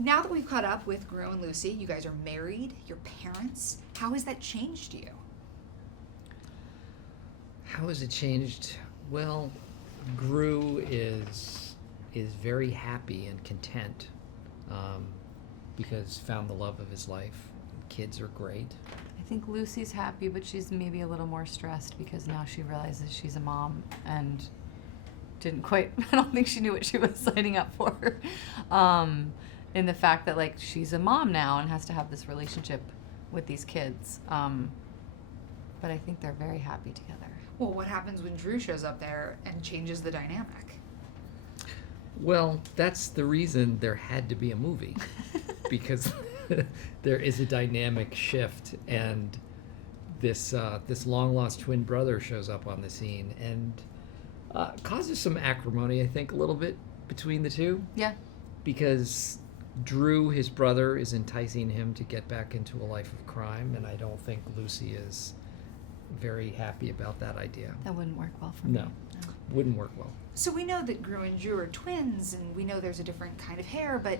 now that we've caught up with Gru and Lucy, you guys are married, you're parents. How has that changed you? How has it changed? Well, Gru is very happy and content because found the love of his life. Kids are great. I think Lucy's happy, but she's maybe a little more stressed because now she realizes she's a mom and didn't quite, I don't think she knew what she was signing up for. In the fact that, like, she's a mom now and has to have this relationship with these kids. But I think they're very happy together. Well, what happens when Drew shows up there and changes the dynamic? Well, that's the reason there had to be a movie, because there is a dynamic shift, and this long lost twin brother shows up on the scene and causes some acrimony, I think, a little bit between the two. Yeah. Because Drew, his brother, is enticing him to get back into a life of crime, and I don't think Lucy is very happy about that idea. That wouldn't work well for me. No, wouldn't work well. So we know that Gru and Drew are twins, and we know there's a different kind of hair, but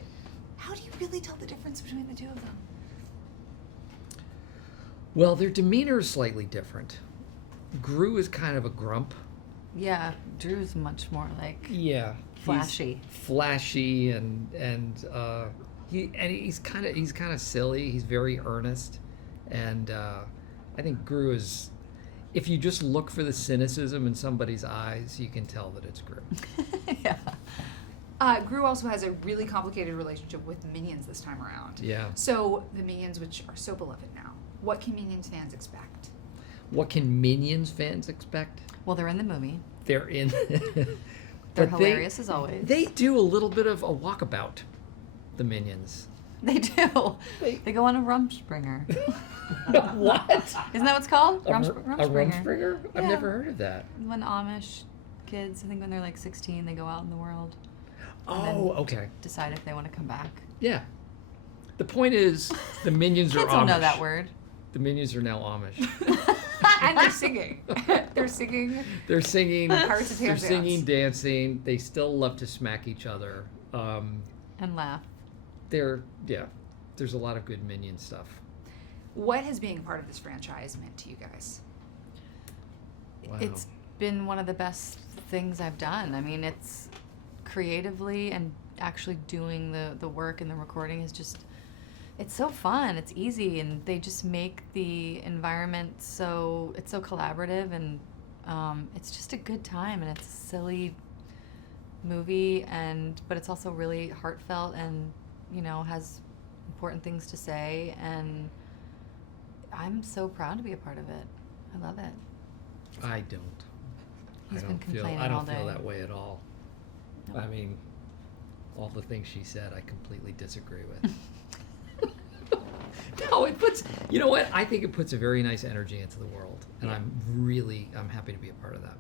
how do you really tell the difference between the two of them? Well, their demeanor is slightly different. Gru is kind of a grump. Yeah, Drew's much more like flashy. He's flashy and he's kind of silly. He's very earnest, and I think Gru is. If you just look for the cynicism in somebody's eyes, you can tell that it's Gru. Yeah. Gru also has a really complicated relationship with the Minions this time around. Yeah. So the Minions, which are so beloved now, what can Minions fans expect? What can Minions fans expect? Well, they're in the movie. They're in. They're hilarious as always. They do a little bit of a walkabout, the Minions. They do. They go on a Rumspringa. What? Isn't that what it's called? A Rumspringa? I've Yeah. never heard of that. When Amish kids, I think when they're like 16, they go out in the world. Oh, okay. Decide if they want to come back. Yeah. The point is, the Minions are Amish. Kids don't know that word. The Minions are now Amish. And they're singing. They're singing. They're singing. Parts of They're Dance. singing, dancing. They still love to smack each other. And laugh. There's a lot of good Minion stuff. What has being a part of this franchise meant to you guys? Wow. It's been one of the best things I've done. I mean, it's creatively and actually doing the work and the recording is just, it's so fun. It's easy, and they just make the environment it's so collaborative, and it's just a good time, and it's a silly movie, but it's also really heartfelt and, has important things to say, and I'm so proud to be a part of it. I love it. I don't. He's been complaining I don't all day. feel that way at all. No. I mean, all the things she said, I completely disagree with. No, it puts, you know what? I think it puts a very nice energy into the world, and I'm happy to be a part of that.